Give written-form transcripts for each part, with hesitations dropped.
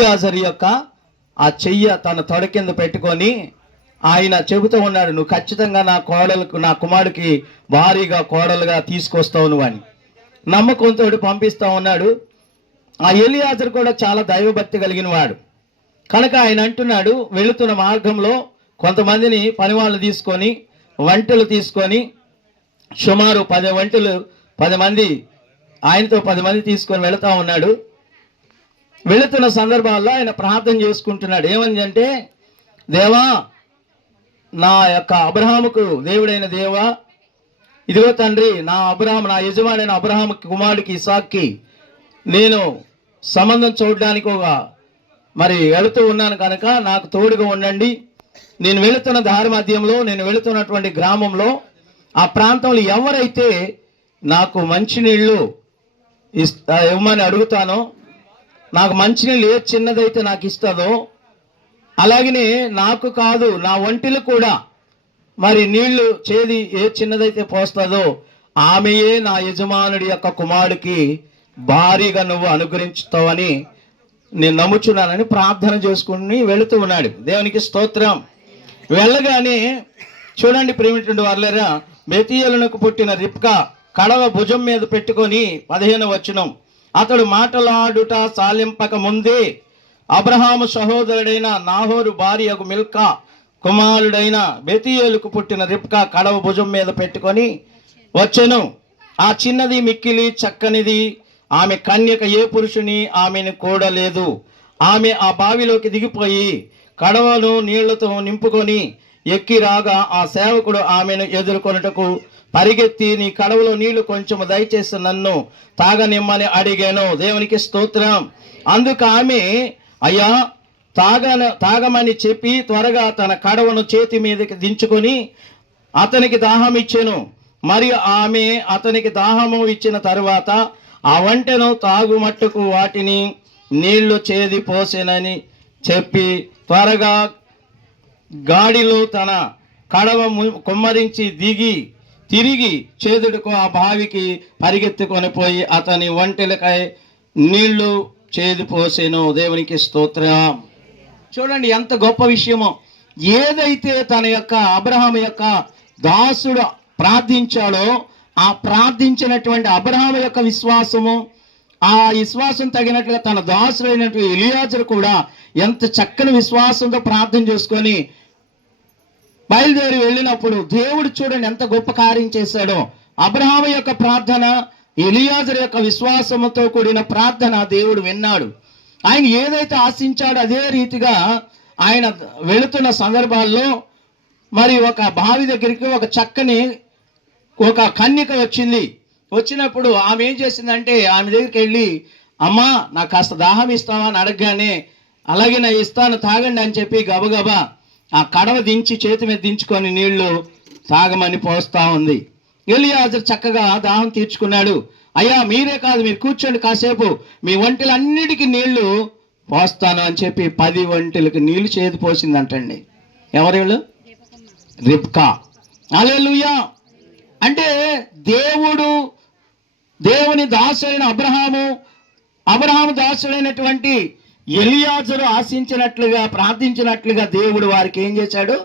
ఎలియాజరు యొక్క ఆ చెయ్య తన తొడ కింద పెట్టుకొని ఆయన చెబుతూ ఉన్నాడు, నువ్వు ఖచ్చితంగా నా కుమారుడికి భారీగా కోడలుగా తీసుకొస్తావు నువ్వు అని నమ్మకంతో పంపిస్తా ఉన్నాడు. ఆ ఎలియాజరు కూడా చాలా దైవభక్తి కలిగిన వాడు కనుక ఆయన అంటున్నాడు, వెళుతున్న మార్గంలో కొంతమందిని పనివాళ్ళు తీసుకొని వంటలు తీసుకొని సుమారు 10 మంది ఆయనతో 10 మంది తీసుకొని వెళుతూ ఉన్నాడు. వెళుతున్న సందర్భాల్లో ఆయన ప్రార్థన చేసుకుంటున్నాడు. ఏమని అంటే, దేవా, నా యొక్క అబ్రహాముకు దేవుడైన దేవా, ఇదిగో తండ్రి, నా యజమానైన అబ్రహాముకి కుమారుడికి ఇసాక్కి నేను సంబంధం చూడడానికి వెళుతూ ఉన్నాను కనుక నాకు తోడుగా ఉండండి. నేను వెళుతున్న దారి మధ్యంలో, నేను వెళుతున్నటువంటి గ్రామంలో ఆ ప్రాంతంలో ఎవరైతే నాకు మంచినీళ్ళు ఇవ్వమని అడుగుతానో, నాకు మంచినీళ్ళు ఏ చిన్నదైతే నాకు ఇస్తుందో, అలాగనే నాకు కాదు నా ఒంటిలో కూడా నీళ్లు చేది ఏ చిన్నదైతే పోస్తుందో ఆమెయే నా యజమానుడి యొక్క కుమారుడికి భారీగా నువ్వు అనుగ్రహించుతావని నేను నమ్ముచున్నానని ప్రార్థన చేసుకుని వెళుతూ ఉన్నాడు. దేవునికి స్తోత్రం. వెళ్ళగానే చూడండి ప్రేమిటువంటి వారులారా, బెతీయేలునకు పుట్టిన రిబ్కా కడవ భుజం మీద పెట్టుకొని 15వ వచనం, అతడు మాటలాడుట సాలింపక ముందే అబ్రహాము సహోదరుడైన నాహోరు భార్యకు మిల్కా కుమారుడైన బెతీయేలుకు పుట్టిన రిబ్కా కడవ భుజం మీద పెట్టుకొని వచ్చెను. ఆ చిన్నది మిక్కిలి చక్కనిది, ఆమె కన్యక ఏ పురుషుని ఆమెను కూడలేదు. ఆమె ఆ బావిలోకి దిగిపోయి కడవను నీళ్లతో నింపుకొని ఎక్కి రాగా ఆ సేవకుడు ఆమెను ఎదుర్కొనుటకు పరిగెత్తి, నీ కడవలో నీళ్లు కొంచెము దయచేసి నన్ను తాగనిమ్మని అడిగాను. దేవునికి స్తోత్రం. అందుకు ఆమె, అయ్యా, తాగమని చెప్పి త్వరగా తన కడవను చేతి మీదకి దించుకొని అతనికి దాహం ఇచ్చెను. మరియు ఆమె అతనికి దాహము ఇచ్చిన తరువాత ఆ వంటను తాగుమట్టుకు వాటిని నీళ్లు చేది పోసేనని చెప్పి త్వరగా గాడిలో తన కడవ కుమ్మరించి తిరిగి చేదుడుకు ఆ బావికి పరిగెత్తుకొని పోయి అతని ఒంటెలకై నీళ్లు చేది పోసేను. దేవునికి స్తోత్రం. చూడండి ఎంత గొప్ప విషయమో. ఏదైతే తన యొక్క అబ్రహాము యొక్క దాసుడు ప్రార్థించాడో ఆ ప్రార్థించినటువంటి అబ్రహాము యొక్క విశ్వాసము, ఆ విశ్వాసం తగినట్లుగా తన దాసుడైనటువంటి ఎలియాజరు కూడా ఎంత చక్కని విశ్వాసంతో ప్రార్థన చేసుకొని బయలుదేరి వెళ్ళినప్పుడు దేవుడు చూడండి ఎంత గొప్ప కార్యం చేశాడో. అబ్రహాము యొక్క ప్రార్థన, ఎలియాజరు యొక్క విశ్వాసముతో కూడిన ప్రార్థన దేవుడు విన్నాడు. ఆయన ఏదైతే ఆశించాడో అదే రీతిగా ఆయన వెళుతున్న సందర్భాల్లో ఒక బావి దగ్గరికి ఒక చక్కని ఒక కన్యక వచ్చినప్పుడు ఆమె ఏం చేసిందంటే, ఆమె దగ్గరికి వెళ్ళి, అమ్మా, నాకు కాస్త దాహం ఇస్తావా అని అడగగానే, అలాగే నా ఇస్తాను తాగండి అని చెప్పి గబగబా ఆ కడవ చేతి మీద దించుకొని నీళ్లు తాగమని పోస్తా ఉంది. ఎలియాజరు చక్కగా దాహం తీర్చుకున్నాడు. అయ్యా, మీరే కాదు, మీరు కూర్చోండి కాసేపు, మీ ఒంటెలన్నిటికీ నీళ్లు పోస్తాను అని చెప్పి 10 ఒంటెలకు నీళ్లు చేతి పోసిందంటండి. ఎవరు? రిబ్కా. హల్లెలూయా. అంటే దేవుని దాసుడైన అబ్రహాము దాసుడైనటువంటి ఎలియాజరు ఆశించినట్లుగా ప్రార్థించినట్లుగా దేవుడు వారికి ఏం చేశాడు?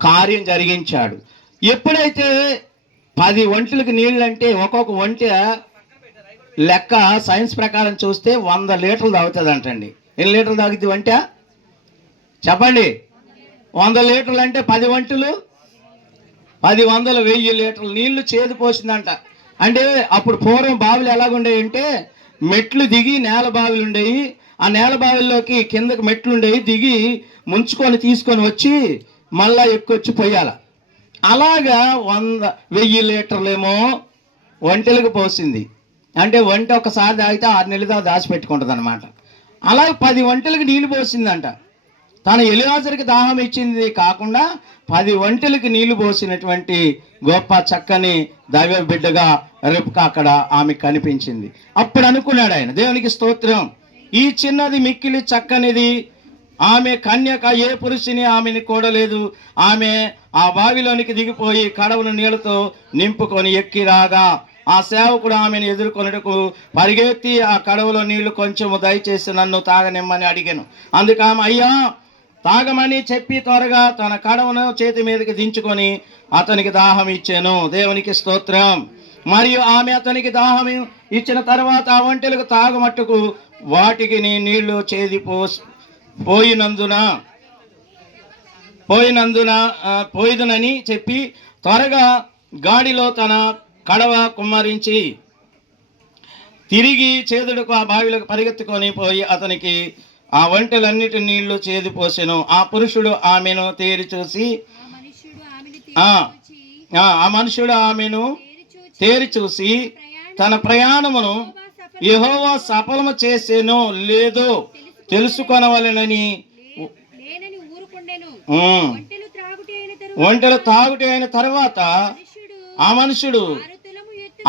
కార్యం జరిగించాడు. ఎప్పుడైతే 10 ఒంటెలకు నీళ్ళు అంటే ఒక్కొక్క ఒంటె లెక్క సైన్స్ ప్రకారం చూస్తే 100 లీటర్లు తాగుతుంది అంటండి. ఎన్ని లీటర్లు తాగుతుంది వంట చెప్పండి? 100 లీటర్లు అంటే 10 ఒంటెలు 10 వందల 1000 లీటర్లు నీళ్లు చేదు పోసిందంట. అంటే అప్పుడు పూర్వం బావులు ఎలాగుండేవి, మెట్లు దిగి నేల బావులు ఉండేవి. ఆ నేల బావుల్లోకి కిందకి మెట్లు ఉండేవి, దిగి ముంచుకొని తీసుకొని వచ్చి మళ్ళా ఎక్కువచ్చి పోయాల. అలాగా 1000 లీటర్లేమో ఒంటెలకు పోసింది. అంటే వంట ఒకసారి తాగితే 6 నెలలు దాకా దాచిపెట్టుకుంటుంది అనమాట. అలాగే 10 ఒంటెలకు నీళ్లు పోసిందంట. తన ఎలియాజరుకి దాహం ఇచ్చింది కాకుండా 10 ఒంటెలకు నీళ్లు పోసినటువంటి గొప్ప చక్కని దైవ బిడ్డగా రిబ్కా అక్కడ ఆమె కనిపించింది. అప్పుడు అనుకున్నాడు ఆయన, దేవునికి స్తోత్రం, ఈ చిన్నది మిక్కిలి చక్కనిది, ఆమె కన్యక ఏ పురుషుని ఆమెని కూడలేదు. ఆమె ఆ బావిలోనికి దిగిపోయి కడవను నీళ్లతో నింపుకొని ఎక్కి రాగా ఆ సేవకుడు ఆమెను ఎదుర్కొనుటకు పరిగెత్తి ఆ కడవలో నీళ్లు కొంచెము దయచేసి నన్ను తాగనిమ్మని అడిగాను. అందుకు ఆమె, అయ్యా తాగమని చెప్పి త్వరగా తన కడవను చేతి మీదకి దించుకొని అతనికి దాహం ఇచ్చాను. దేవునికి స్తోత్రం. మరియు ఆమె అతనికి దాహం ఇచ్చిన తర్వాత ఆ ఒంటెలకు తాగుమట్టుకు వాటికి నీళ్లు చేది పోయిదునని చెప్పి త్వరగా గాడిలో తన కడవ కుమ్మరించి తిరిగి చేదుడుకు ఆ బావిలోకి పరిగెత్తుకొని పోయి అతనికి ఆ ఒంటెలన్నిటి నీళ్లు చేది పోసెను. ఆ పురుషుడు ఆమెను తేరి చూసి ఆ మనుషుడు ఆమెను తేరి చూసి తన ప్రయాణమును యెహోవా సఫలము చేసేనో లేదో తెలుసుకొనవలెనని ఒంటెలు తాగుటి అయిన తర్వాత ఆ మనుషుడు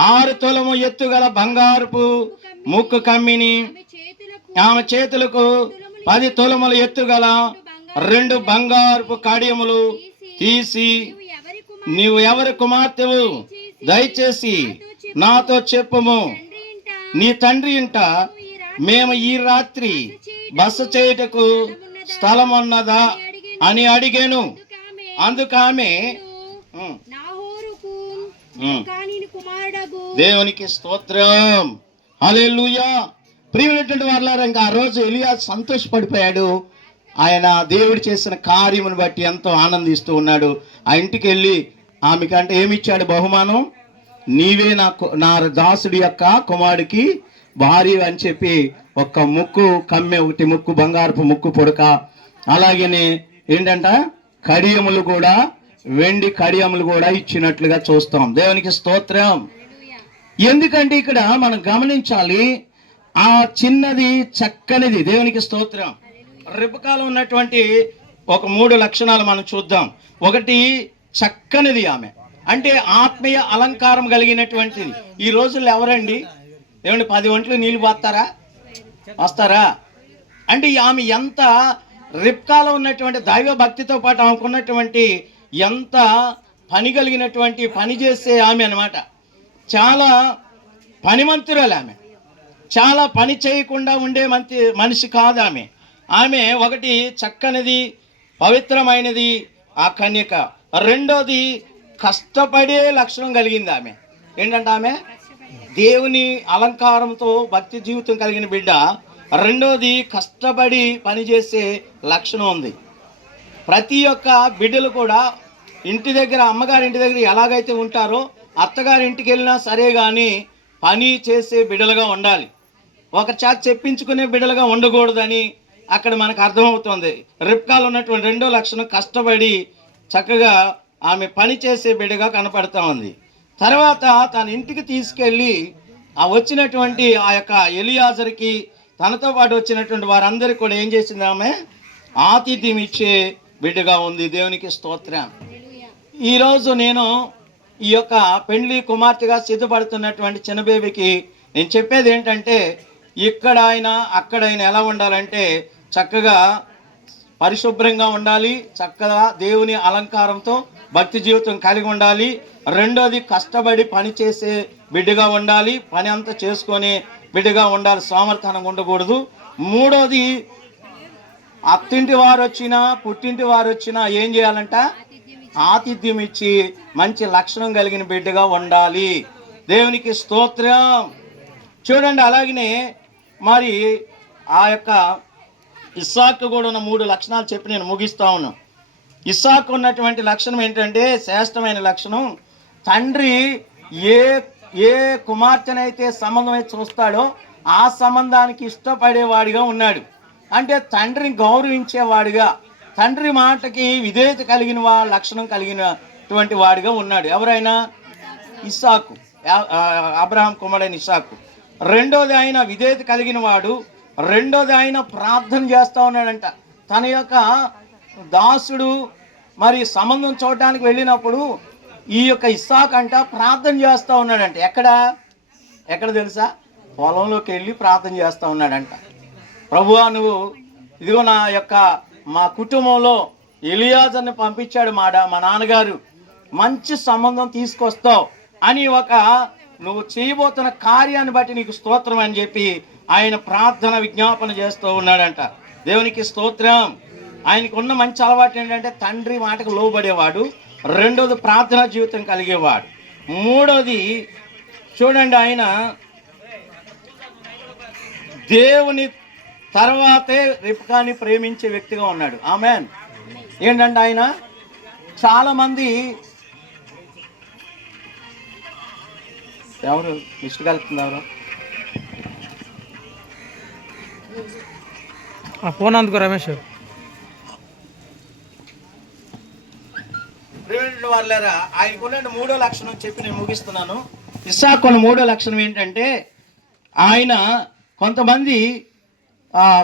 6 తులము ఎత్తుగల బంగారుపు ముక్కు కమ్మిని ఆమె చేతులకు 10 తులములు ఎత్తుగల 2 బంగారుపు కడియములు తీసి, నీవు ఎవరి కుమార్తెవు? దయచేసి నాతో చెప్పుము. నీ తండ్రి ఇంట మేము ఈ రాత్రి బస చేయుటకు స్థలం ఉన్నదా అని అడిగాను. అందుకామె దేవునికి స్తోత్రం, హల్లెలూయా. ప్రియమైనటువంటి వారలారా, ఇంకా ఆ రోజు ఎలియా సంతోషపడిపోయాడు. ఆయన దేవుడు చేసిన కార్యమును బట్టి ఎంతో ఆనందిస్తూ ఉన్నాడు. ఆ ఇంటికి వెళ్ళి ఆమెకంటే ఏమిచ్చాడు బహుమానం? నీవే నా దాసుడి యొక్క కుమారుడికి భార్య అని చెప్పి ఒక ముక్కు కమ్మె, ఒకటి ముక్కు బంగారపు ముక్కు పొడక, అలాగనే ఏంటంట కడియములు కూడా, వెండి కడియములు కూడా ఇచ్చినట్లుగా చూస్తాం. దేవునికి స్తోత్రం. ఎందుకంటే ఇక్కడ మనం గమనించాలి, ఆ చిన్నది చక్కనిది. దేవునికి స్తోత్రం. రిబకాలో ఉన్నటువంటి ఒక 3 లక్షణాలు మనం చూద్దాం. ఒకటి, చక్కనిది. ఆమె అంటే ఆత్మీయ అలంకారం కలిగినటువంటిది. ఈ రోజుల్లో ఎవరండి ఏమండి 10 ఒంట్లు నీళ్ళు వస్తారా? అంటే ఆమె ఎంత రిబ్కాలో ఉన్నటువంటి దైవ భక్తితో పాటు ఆమెకున్నటువంటి ఎంత పని కలిగినటువంటి పని చేసే ఆమె అన్నమాట. చాలా పనిమంతురాలు ఆమె. చాలా పని చేయకుండా ఉండే మనిషి కాదు ఆమె. ఆమె ఒకటి చక్కనిది, పవిత్రమైనది ఆ కన్యక. రెండోది, కష్టపడే లక్షణం కలిగింది ఆమె. ఏంటంటే ఆమె దేవుని అలంకారంతో భక్తి జీవితం కలిగిన బిడ్డ. రెండోది, కష్టపడి పనిచేసే లక్షణం ఉంది. ప్రతి ఒక్క బిడ్డలు కూడా ఇంటి దగ్గర, అమ్మగారి ఇంటి దగ్గర ఎలాగైతే ఉంటారో అత్తగారి ఇంటికి వెళ్ళినా సరే కానీ పని చేసే బిడ్డలుగా ఉండాలి. ఒక చేత చెప్పించుకునే బిడ్డలుగా ఉండకూడదని అక్కడ మనకు అర్థమవుతుంది. రిబ్కాలో ఉన్నటువంటి రెండో లక్షణం, కష్టపడి చక్కగా ఆమె పని చేసే బిడ్డగా కనపడతా ఉంది. తర్వాత తన ఇంటికి తీసుకెళ్ళి ఆ వచ్చినటువంటి ఆ యొక్క ఎలియాజర్కి, తనతో పాటు వచ్చినటువంటి వారందరికీ కూడా ఏం చేసింది? ఆమె ఆతిథ్యం ఇచ్చే బిడ్డగా ఉంది. దేవునికి స్తోత్రం. ఈరోజు నేను ఈ యొక్క పెండ్లి కుమార్తెగా సిద్ధపడుతున్నటువంటి చిన్న బేబీకి నేను చెప్పేది ఏంటంటే, ఇక్కడైనా అక్కడైనా ఎలా ఉండాలంటే చక్కగా పరిశుభ్రంగా ఉండాలి, చక్కగా దేవుని అలంకారంతో భక్తి జీవితం కలిగి ఉండాలి. రెండోది, కష్టపడి పని చేసే బిడ్డగా ఉండాలి, పని అంతా చేసుకొని బిడ్డగా ఉండాలి, సోమర్థనంగా ఉండకూడదు. మూడోది, అత్తింటి వారు వచ్చినా పుట్టింటి వారు వచ్చినా ఏం చేయాలంట? ఆతిథ్యం ఇచ్చి మంచి లక్షణం కలిగిన బిడ్డగా ఉండాలి. దేవునికి స్తోత్రం. చూడండి, అలాగనే మరి ఆ యొక్క ఇస్సాకు కూడా ఉన్న 3 లక్షణాలు చెప్పి నేను ముగిస్తా ఉన్నాను. ఇస్సాకు ఉన్నటువంటి లక్షణం ఏంటంటే, శ్రేష్టమైన లక్షణం, తండ్రి ఏ కుమార్తెనైతే సంబంధం అయితే చూస్తాడో ఆ సంబంధానికి ఇష్టపడేవాడిగా ఉన్నాడు. అంటే తండ్రిని గౌరవించేవాడిగా, తండ్రి మాటకి విధేయత కలిగిన లక్షణం కలిగినటువంటి వాడిగా ఉన్నాడు. ఎవరైనా? ఇస్సాకు, అబ్రహాం కుమారుడైన ఇస్సాకు. రెండోది, ఆయన విధేయత కలిగిన వాడు. రెండోది, ఆయన ప్రార్థన చేస్తూ ఉన్నాడంట. తన యొక్క దాసుడు మరి సంబంధం చూడడానికి వెళ్ళినప్పుడు ఈ యొక్క ఇస్సాకు అంట ప్రార్థన చేస్తూ ఉన్నాడంట. ఎక్కడ తెలుసా? పొలంలోకి వెళ్ళి ప్రార్థన చేస్తూ ఉన్నాడంట. ప్రభువా, నువ్వు ఇదిగో నా యొక్క మా కుటుంబంలో ఎలియాజర్ని పంపించాడు మా నాన్నగారు, మంచి సంబంధం తీసుకొస్తావు అని ఒక నువ్వు చేయబోతున్న కార్యాన్ని బట్టి నీకు స్తోత్రం అని చెప్పి ఆయన ప్రార్థన విజ్ఞాపన చేస్తూ ఉన్నాడంట. దేవునికి స్తోత్రం. ఆయనకు ఉన్న మంచి అలవాటు ఏంటంటే తండ్రి మాటకు లోబడేవాడు, రెండోది ప్రార్థనా జీవితం కలిగేవాడు, మూడోది చూడండి ఆయన దేవుని తర్వాతే రిబ్కాని ప్రేమించే వ్యక్తిగా ఉన్నాడు. ఆమెన్. ఏంటంటే ఆయన చాలామంది ఎవరు లిస్ట్ కలుపుతున్నారు ఫోన్ అందుకో రమేష్. వాళ్ళారా ఆయనకున్న మూడో లక్షణం చెప్పి నేను ముగిస్తున్నాను. ఇస్సాకున్న మూడో లక్షణం ఏంటంటే ఆయన కొంతమంది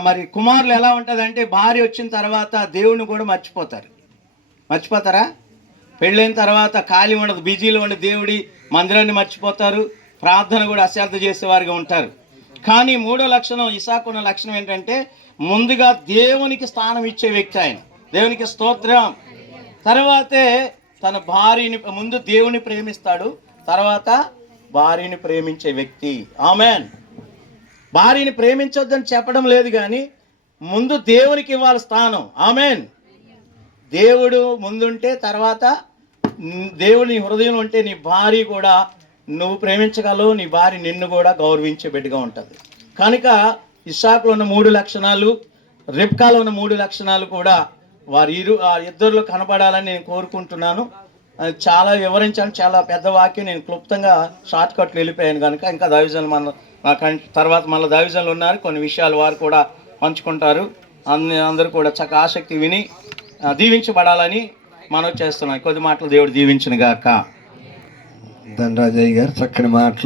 మరి కుమారులు ఎలా ఉంటుందంటే భార్య వచ్చిన తర్వాత దేవుని కూడా మర్చిపోతారా? పెళ్ళైన తర్వాత ఖాళీ ఉండదు, బిజీలో ఉండి దేవుడి మందిరాన్ని మర్చిపోతారు, ప్రార్థన కూడా అశ్రద్ధ చేసేవారుగా ఉంటారు. కానీ మూడో లక్షణం ఇస్సాకున్న లక్షణం ఏంటంటే ముందుగా దేవునికి స్థానం ఇచ్చే వ్యక్తి ఆయన. దేవునికి స్తోత్రం. తర్వాతే తన భార్యని ముందు దేవుని ప్రేమిస్తాడు, తర్వాత భార్యని ప్రేమించే వ్యక్తి. ఆమెన్. భార్యని ప్రేమించొద్దని చెప్పడం లేదు, కానీ ముందు దేవునికి ఇవ్వాలి స్థానం. ఆమెన్. దేవుడు ముందుంటే తర్వాత దేవుని హృదయం ఉంటే నీ భార్య కూడా నువ్వు ప్రేమించగలవు, నీ భార్య నిన్ను కూడా గౌరవించే బిడ్డగా ఉంటుంది. కనుక ఇస్సాకులో ఉన్న 3 లక్షణాలు, రిబ్కాలో ఉన్న 3 లక్షణాలు కూడా ఇద్దరిలో కనపడాలని నేను కోరుకుంటున్నాను. చాలా వివరించాను, చాలా పెద్ద వాక్యం, నేను క్లుప్తంగా షార్ట్ కట్లు వెళ్ళిపోయాను కనుక ఇంకా దైవజనులు తర్వాత మళ్ళీ దైవజనులు ఉన్నారు, కొన్ని విషయాలు వారు కూడా పంచుకుంటారు. అందరూ కూడా చక్కగా ఆసక్తి విని దీవించబడాలని మనవి చేస్తున్నాను. కొద్ది మాటలు దేవుడు దీవించిన గాక. ధనరాజయ్య గారు చక్కని మాటలు.